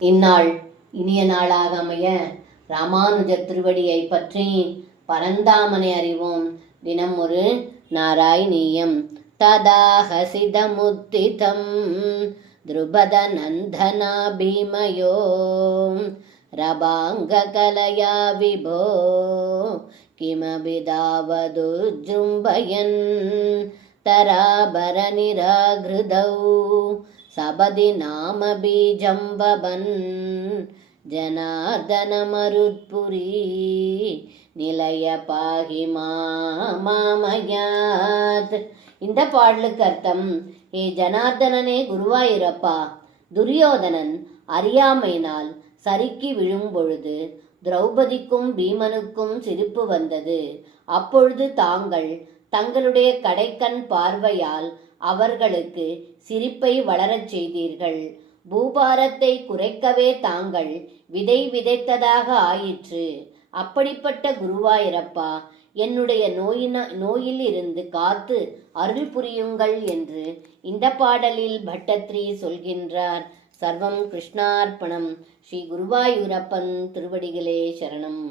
இந்நாள் இனிய நாளாக அமைய ராமானுஜர் திருவடியை பற்றி பரந்தாமனை அறிவோம். தினம் ஒரு நாராயணீயம். ததாஹசிதமுத்திதம் த்ருபத நந்தனா பீமயோ ரபாங்க கலயா விபோ கிமபிதாவதுஜ்ரும்பயன் தராபர நிராகிருதௌ சபதி நாம பீஜம்பபன் ஜனார்தன மருத்புரி நிலைய பாகி மாமயாத். இந்த பாடலுக்கு அர்த்தம்: ஏ ஜனார்தனனே குருவாயூரப்பா, துரியோதனன் அறியாமையினால் சறுக்கி விழும் பொழுது திரௌபதிக்கும் பீமனுக்கும் சிரிப்பு வந்தது. அப்பொழுது தாங்கள் தங்களுடைய கடைக்கண் பார்வையால் அவர்களுக்கு சிரிப்பை வளரச் செய்தீர்கள். பூபாரத்தை குறைக்கவே தாங்கள் விதை விதைத்ததாக ஆயிற்று. அப்படிப்பட்ட குருவாயூரப்பா, என்னுடைய நோயில் இருந்து காத்து அருள் புரியுங்கள் என்று இந்த பாடலில் பட்டத்ரி சொல்கின்றார். சர்வம் கிருஷ்ணார்ப்பணம். ஸ்ரீ குருவாயூரப்பன் திருவடிகளே சரணம்.